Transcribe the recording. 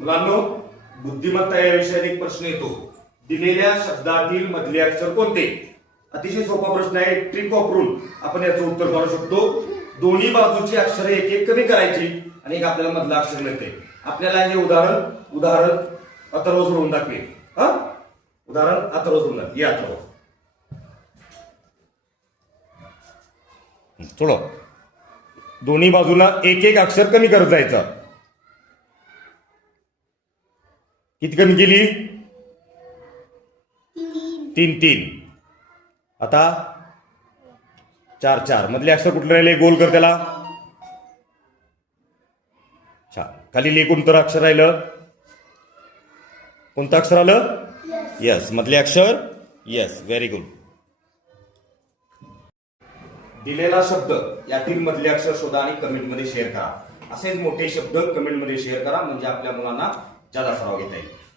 मुलांनो बुद्धिमत्ता या विषयात एक प्रश्न येतो. दिलेल्या शब्दातील मधले अक्षर कोणते? अतिशय सोपा प्रश्न आहे ट्रिक वापरून आपण याचं उत्तर काढू शकतो. दोन्ही बाजूची अक्षरे एक एक कमी करायची आणि एक आपल्याला मधलं अक्षर मिळते. आपल्याला हे उदाहरण उदाहरण अथर्व सोडून दाखवेल हा? उदाहरण अथर्व सोडून या अथर्व थोडं दोन्ही बाजूला एक एक अक्षर कमी करत जायचं. किती कमी केली? तीन. तीन आता चार चार. मधले अक्षर कुठले राहिले? गोल कर त्याला. छान. खाली लिहि कोणतं अक्षर राहिलं. कोणतं अक्षर आलं? येस मधले अक्षर? येस व्हेरी गुड दिलेला शब्द यातील मधले अक्षर शोधा आणि कमेंटमध्ये शेअर करा. असेच मोठे शब्द कमेंटमध्ये शेअर करा. म्हणजे आपल्या मुलांना ジャダサラをゲテイ